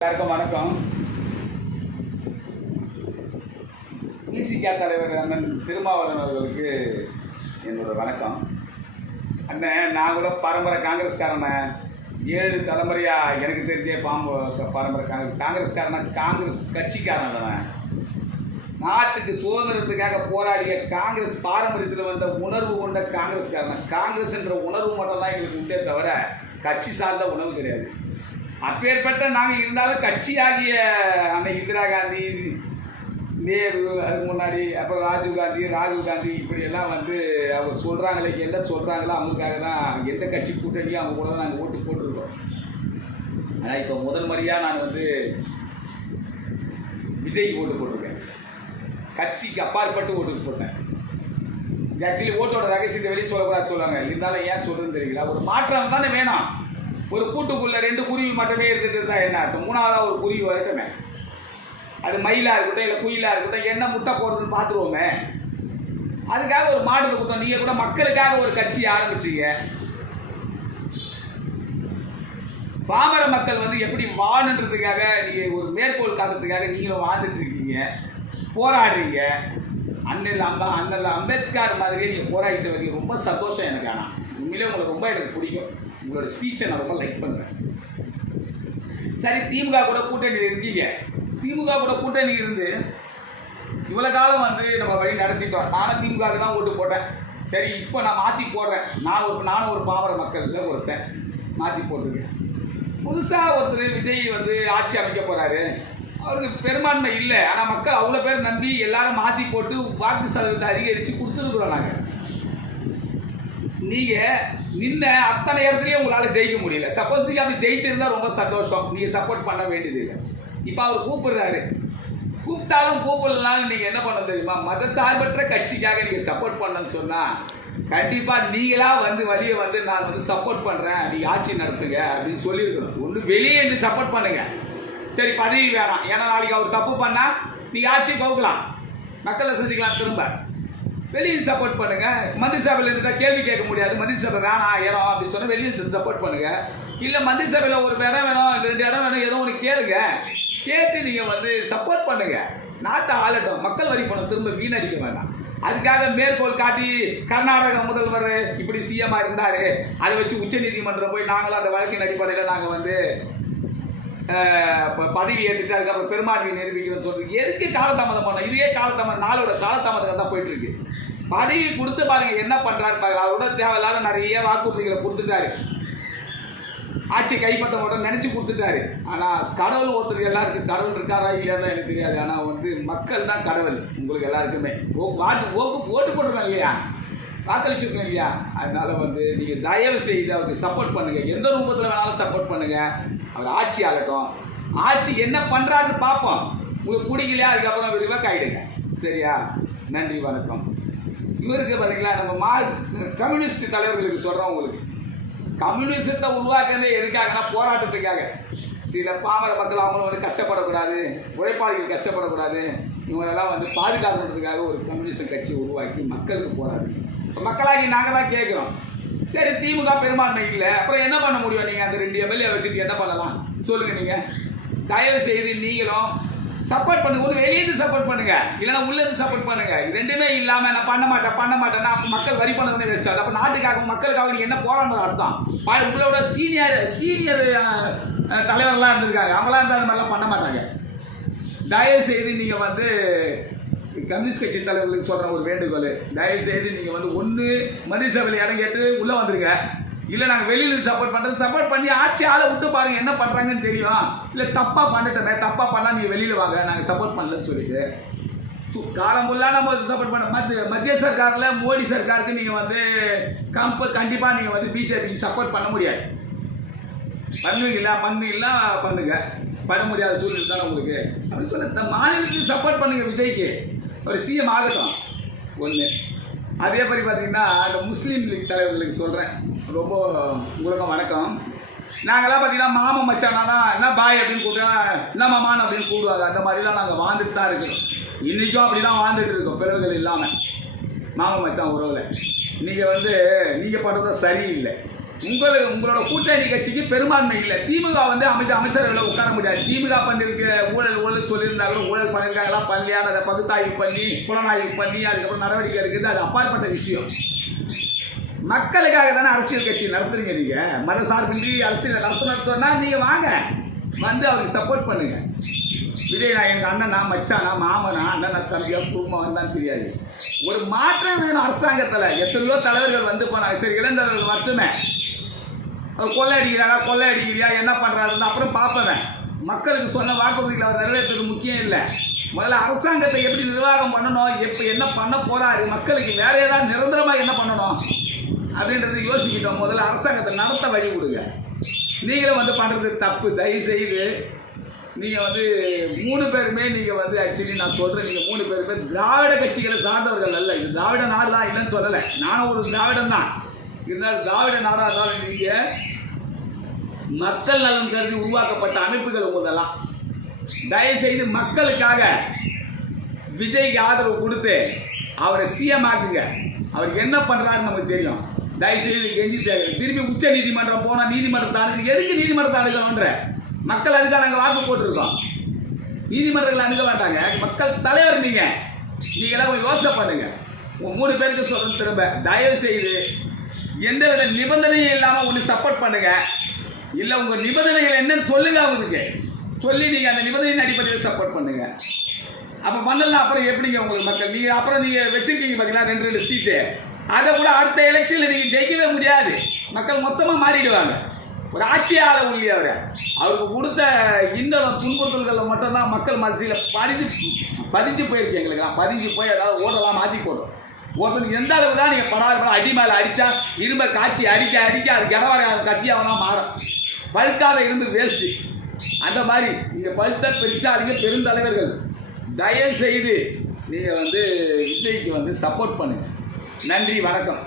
எல்லாருக்கும் வணக்கம். பிசிகா தலைவர் அண்ணன் திருமாவளவன் அவர்களுக்கு என்னோட வணக்கம். அண்ணன் நான் கூட பரம்பரை காங்கிரஸ்காரனை 7 தலைமுறையாக எனக்கு தெரிஞ்ச பரம்பரை காங்கிரஸ்காரனா, காங்கிரஸ் கட்சிக்காரன். நாட்டுக்கு சுதந்திரத்துக்காக போராடிய காங்கிரஸ் பாரம்பரியத்தில் வந்த உணர்வு கொண்ட காங்கிரஸ்காரன். காங்கிரஸ் என்ற உணர்வு மட்டும் தான் எங்களுக்கு உண்டே தவிர கட்சி சார்ந்த உணவு கிடையாது. அப்பேற்பட்ட நாங்கள் இருந்தாலும் கட்சியாகிய அன்னை இந்திரா காந்தி, நேரு, அதுக்கு முன்னாடி அப்புறம் ராகுல் காந்தி இப்படியெல்லாம் அவங்க சொல்கிறாங்களே, என்ன சொல்கிறாங்களோ அவங்களுக்காக தான் எந்த கட்சி கூட்டணியும் அவங்க கூட தான் நாங்கள் ஓட்டு போட்டிருக்கோம். ஆனால் இப்போ முதல் முறையாக நான் விஜய்க்கு ஓட்டு போட்டிருக்கேன். கட்சிக்கு அப்பாற்பட்டு ஓட்டு போட்டேன். ஆக்சுவலி ஓட்டோட ரகசியத்தை வெளியே சொல்லக்கூடாது சொல்லுவாங்க. இருந்தாலும் ஏன் சொல்கிறதுன்னு தெரியல. ஒரு மாற்றம் தானே வேணும். ஒரு கூட்டுக்குள்ளே 2 குருவி மட்டுமே இருந்துட்டு இருந்தால் என்ன அர்த்தம்? 3ஆவதாக ஒரு குருவி வரட்டுமே. அது மயிலாக இருக்கட்டும் இல்லை குயிலாக இருக்கட்டும், என்ன முட்டை போடுறதுன்னு பார்த்துருவோமே. அதுக்காக ஒரு மாற்றத்தை கொடுத்தோம். நீங்கள் கூட மக்களுக்காக ஒரு கட்சி ஆரம்பிச்சிங்க. பாமர மக்கள் எப்படி வாழணுன்றதுக்காக நீங்கள் ஒரு மேற்கோள் காட்டுறதுக்காக நீங்களும் வாழ்ந்துட்டு இருக்கீங்க, போராடுறீங்க. அண்ணல் அம்பேத்கர் மாதிரியே நீங்கள் போராடிட்டு வரீங்க. ரொம்ப சந்தோஷம் எனக்கு. ஆனால் உண்மையிலே உங்களுக்கு ரொம்ப எனக்கு பிடிக்கும். உங்களோட ஸ்பீச்சை நான் ரொம்ப லைக் பண்ணுறேன். சரி, திமுக கூட கூட்டணி இருக்கீங்க. திமுக கூட கூட்டணி இருந்து இவ்வளோ காலம் நம்ம வழி நடத்திட்டோம். நானும் திமுகவுக்கு தான் ஓட்டு போட்டேன். சரி, இப்போ நான் மாற்றி போடுறேன். நானும் ஒரு பாமர மக்களில் ஒருத்தன் மாற்றி போட்டிருக்கேன். புதுசாக ஒருத்தர் விஜய் ஆட்சி அமைக்க போகிறாரு. அவருக்கு பெரும்பான்மை இல்லை. ஆனால் மக்கள் அவ்வளோ பேர் நம்பி எல்லாரும் மாற்றி போட்டு வாக்கு சதவீதத்தை அதிகரித்து கொடுத்துருக்குறோம். நாங்கள் நீங்கள் நின்ன அத்தனை இடத்துலையும் உங்களால் ஜெயிக்க முடியல. சப்போஸ் நீங்கள் அப்படி ஜெயிச்சிருந்தால் ரொம்ப சந்தோஷம். நீங்கள் சப்போர்ட் பண்ண வேண்டியது இல்லை. இப்போ அவர் கூப்பிடுறாரு. கூப்பிட்டாலும் கூப்பிடலனாலும் நீங்கள் என்ன பண்ண தெரியுமா? மத சார்பற்ற கட்சிக்காக நீங்கள் சப்போர்ட் பண்ணணும்னு சொன்னால் கண்டிப்பாக நீங்களாக வழியை நான் சப்போர்ட் பண்ணுறேன், நீங்கள் ஆட்சி நடத்துங்க அப்படின்னு சொல்லியிருக்கணும். ஒன்று வெளியே இருந்து சப்போர்ட் பண்ணுங்க. சரி, பதவி வேணாம். ஏன்னா நாளைக்கு அவர் தப்பு பண்ணால் நீங்கள் ஆட்சி கவுக்கலாம், மக்களை சந்திக்கலாம். திரும்ப வெளியில் சப்போர்ட் பண்ணுங்க. மந்திரி சபையில் இருந்தால் கேள்வி கேட்க முடியாது. மந்திரி சபை வேணாம் இடம் அப்படின்னு சொன்னால் வெளியில் சப்போர்ட் பண்ணுங்க. இல்லை மந்திரி சபையில் ஒரு இடம் வேணும், 2 இடம் வேணும், ஏதோ ஒன்று கேளுங்க. கேட்டு நீங்கள் சப்போர்ட் பண்ணுங்க. நாட்டை ஆளட்டும். மக்கள் வரி பணம் திரும்ப வீணடிக்க வேண்டாம். அதுக்காக மேற்கோள் காட்டி கர்நாடக முதல்வர் இப்படி சிஎம்மாக இருந்தார், அதை வச்சு உச்சநீதிமன்றம் போய் நாங்களும் அந்த வழக்கின் அடிப்படையில் நாங்கள் பதவி ஏற்றுட்டு அதுக்கப்புறம் பெரும்பான்மையை நிரூபிக்கணும்னு சொல்றது எதுக்கு காலதாமதம் பண்ணோம்? இதுவே காலதாமதம், நாளோட காலதாமதம் தான் போயிட்டு இருக்கு. பதவி கொடுத்து பாருங்க என்ன பண்றாரு பாருங்க. அவரோட தேவையில்லாத நிறைய வாக்குறுதிகளை கொடுத்துட்டாரு. ஆட்சி கைப்பற்ற மட்டும் நினைச்சு கொடுத்துட்டாரு. ஆனால் கடவுள் ஒருத்தருக்கு எல்லாருக்கும் கடவுள் இருக்காரா இல்லையா எனக்கு தெரியாது. ஆனால் மக்கள் தான் கடவுள் உங்களுக்கு எல்லாருக்குமே. ஓட்டு போட்டுருக்கோம் இல்லையா, வாக்களிச்சிருக்கோம் இல்லையா. அதனால நீங்கள் தயவு செய்து அவருக்கு சப்போர்ட் பண்ணுங்க. எந்த ரூபத்தில் வேணாலும் சப்போர்ட் பண்ணுங்க. அவர் ஆட்சி ஆகட்டும். ஆட்சி என்ன பண்ணுறாருன்னு பார்ப்போம். உங்களுக்கு பிடிக்கலையா அதுக்கப்புறம் ரிவர்க் ஆகிடுங்க. சரியா? நன்றி, வணக்கம். இவருக்கு பார்த்தீங்களா, நம்ம கம்யூனிஸ்ட் தலைவர்களுக்கு சொல்கிறோம். உங்களுக்கு கம்யூனிசத்தை உருவாக்குறதே எதுக்காகனா போராட்டத்துக்காக. சில பாமர மக்கள் அவங்களும் கஷ்டப்படக்கூடாது, உழைப்பாளிகள் கஷ்டப்படக்கூடாது, இவங்களெல்லாம் பாதுகாக்கிறதுக்காக ஒரு கம்யூனிஸ்ட் கட்சி உருவாக்கி மக்களுக்கு போராடுங்க. இப்போ மக்களாகி நாங்கள் தான் கேட்குறோம். சரி, திமுக பெரும்பான்மை இல்லை, அப்புறம் என்ன பண்ண முடியும்? நீங்கள் அந்த 2 எம்எல்ஏ வச்சுட்டு என்ன பண்ணலாம் சொல்லுங்கள். நீங்கள் தயவு செய்து நீங்களும் சப்போர்ட் பண்ணுங்க. ஒன்று வெளியேருந்து சப்போர்ட் பண்ணுங்க, இல்லைன்னா உள்ளேருந்து சப்போர்ட் பண்ணுங்க. இது ரெண்டுமே இல்லாமல் நான் பண்ண மாட்டேன்னா மக்கள் வரி பண்ணது வேஸ்ட் ஆகுது. அப்போ நாட்டுக்காக மக்களுக்காக நீங்கள் என்ன போராடுறது அர்த்தம்? உங்களோட சீனியர் தலைவர்களாக இருந்திருக்காங்க, அவங்களாம் இருந்தால் அந்த மாதிரிலாம் பண்ண மாட்டாங்க. தயவு செய்து நீங்கள் கம்யூனிஸ்ட் கட்சி தலைவர்களுக்கு சொல்கிற ஒரு வேண்டுகோள், தயவு செய்து நீங்கள் ஒன்று மந்திரி சபையில் இடம் கேட்டு உள்ளே வந்துருங்க. இல்லை நாங்கள் வெளியில் சப்போர்ட் பண்ணி ஆட்சி ஆளை விட்டு பாருங்கள் என்ன பண்ணுறாங்கன்னு தெரியும். இல்லை தப்பாக பண்ணிட்டோமே, தப்பாக பண்ணால் நீங்கள் வெளியில் வாங்க, நாங்கள் சப்போர்ட் பண்ணலன்னு சொல்லிட்டு காலம் ஃபுல்லாக நம்ம சப்போர்ட் பண்ண மத்திய சர்க்காரில் மோடி சர்க்காருக்கு நீங்கள் கண்டிப்பாக நீங்கள் பிஜேபிக்கு சப்போர்ட் பண்ண முடியாது. பண்ணுவீங்களா பண்ணுங்க. பண்ண முடியாத சூழ்நிலை தானே உங்களுக்கு. அப்படின்னு சொல்ல மாநிலத்துக்கு சப்போர்ட் பண்ணுங்க. விஜய்க்கு ஒரு சிஎம் ஆகட்டும். ஒன்று அதே மாதிரி பார்த்தீங்கன்னா அந்த முஸ்லீம் லீக் தலைவர்களுக்கு சொல்கிறேன், ரொம்ப உங்களுக்கும் வணக்கம். நாங்கள்லாம் பார்த்தீங்கன்னா மாமா மச்சானா தான் என்ன பாய் அப்படின்னு கூப்பிட்டா என்ன மாமான்னு அப்படின்னு கூப்பிடுவாங்க. அந்த மாதிரிலாம் நாங்கள் வாழ்ந்துட்டு தான் இருக்கிறோம். இன்றைக்கும் அப்படி தான் வாழ்ந்துட்டு இருக்கோம், பிளவுகள் இல்லாமல் மாமா மச்சான் உறவில். நீங்கள் நீங்கள் பண்ணுறது சரியில்லை. உங்களோட கூட்டணி கட்சிக்கு பெரும்பான்மை இல்லை. திமுக வந்து அமைச்சரவையில் உட்கார முடியாது. திமுக பண்ணிருக்க ஊழல் சொல்லியிருந்தாங்க, ஊழல் பண்ணியிருக்காங்களா பண்ணலையா, அதை பகுத்தாய்வு பண்ணி புலனாய்வு பண்ணி அதுக்கப்புறம் நடவடிக்கை எடுக்குது. அது அப்பாற்பட்ட விஷயம். மக்களுக்காக தானே அரசியல் கட்சி நடத்துறீங்க. நீங்கள் மத சார்பின்றி அரசியல் நடத்தணும்னு சொன்னால் நீங்கள் வாங்க, வந்து அவருக்கு சப்போர்ட் பண்ணுங்க. விஜய் நான் எனக்கு அண்ணனா மச்சானா மாமனா அண்ணனா தம்பியா குடும்பம் தான் தெரியாது. ஒரு மாற்றம் வேணும் அரசாங்கத்தில். எத்தனையோ தலைவர்கள் வந்து போனாங்க, சரி இளைஞர்கள் மட்டுமே அவர் கொள்ளை அடிக்கலையா என்ன பண்ணுறாருன்னு அப்புறம் பார்ப்பேன். மக்களுக்கு சொன்ன வாக்குறுதிகளை அவர் நிறைவேற்றது முக்கியம் இல்லை. முதல்ல அரசாங்கத்தை எப்படி நிர்வாகம் பண்ணணும், என்ன பண்ண போகிறாரு, மக்களுக்கு வேற ஏதாவது நிரந்தரமாக என்ன பண்ணணும் அப்படின்றத யோசிக்கிட்டோம். முதல்ல அரசாங்கத்தை நடத்த வழி கொடுங்க. நீங்களும் வந்து பண்ணுறது தப்பு. தயவுசெய்து நீங்கள் வந்து 3 பேருமே நீங்கள் வந்து ஆக்சுவலி நான் சொல்கிறேன், நீங்கள் 3 பேருமே திராவிட கட்சிகளை சார்ந்தவர்கள் அல்ல. இது திராவிட நாடு தான் இல்லைன்னு சொல்லலை, நானும் ஒரு திராவிடம் தான். இருந்தாலும் திராவிட நாடாக இருந்தாலும் நீங்கள் மக்கள் நலன் கருதி உருவாக்கப்பட்ட அமைப்புகள் உங்களதெல்லாம். தயவுசெய்து மக்களுக்காக விஜய்க்கு ஆதரவு கொடுத்து அவரை சிஎம் ஆக்குங்க. அவருக்கு என்ன பண்ணுறாருன்னு நமக்கு தெரியும். தயவுசெய்து கெஞ்சி திரும்பி உச்ச நீதிமன்றம் போனால் நீதிமன்றத்தை அணுகு. எதுக்கு நீதிமன்றத்தை அணுகணுன்ற? மக்கள் அதுக்காக நாங்கள் வாக்கு போட்டிருக்கோம். நீதிமன்றங்கள் அணுக மாட்டாங்க. மக்கள் தலைவர் நீங்களாம் கொஞ்சம் யோசனை பண்ணுங்க. உங்கள் 3 பேருக்கு சொல்றது திரும்ப, தயவு செய்து எந்தவித நிபந்தனையும் இல்லாமல் ஒன்று சப்போர்ட் பண்ணுங்க. இல்லை உங்கள் நிபந்தனைகள் என்னன்னு சொல்லுங்க, அவங்களுக்கு சொல்லி நீங்கள் அந்த நிபந்தனையின் அடிப்படையில் சப்போர்ட் பண்ணுங்க. அப்போ பண்ணலாம். அப்புறம் எப்படிங்க உங்களுக்கு மக்கள் நீங்கள் அப்புறம் நீங்கள் வச்சுருக்கீங்க பார்த்தீங்களா 2 சீட்டு, அதை கூட அடுத்த எலெக்ஷனில் நீங்கள் ஜெயிக்கவே முடியாது. மக்கள் மொத்தமாக மாறிடுவாங்க. ஒரு ஆட்சியாளர் உள்ளே அவருக்கு கொடுத்த இன்னும் துன்புறுத்தல்களில் மட்டும்தான் மக்கள் மனசில் பதிஞ்சு போயிருக்கு. எங்களுக்கெல்லாம் பதிஞ்சு போய் ஏதாவது ஓட்டெல்லாம் மாற்றி போட்டோம். ஒருத்தனுக்கு எந்த அளவு தான் நீங்கள் படாத அடி மேலே அடித்தா இரும்பை காய்ச்சி அடிக்க அது கிடவர கத்தியாக தான் மாறும். பழுக்காத இருந்து வேஸ்ட்டு. அந்த மாதிரி நீங்கள் பழுத்த பிரிச்சாதீங்க. பெருந்தலைவர்கள் தயவு செய்து நீங்கள் வந்து விஜய்க்கு வந்து சப்போர்ட் பண்ணுங்கள். நன்றி, வணக்கம்.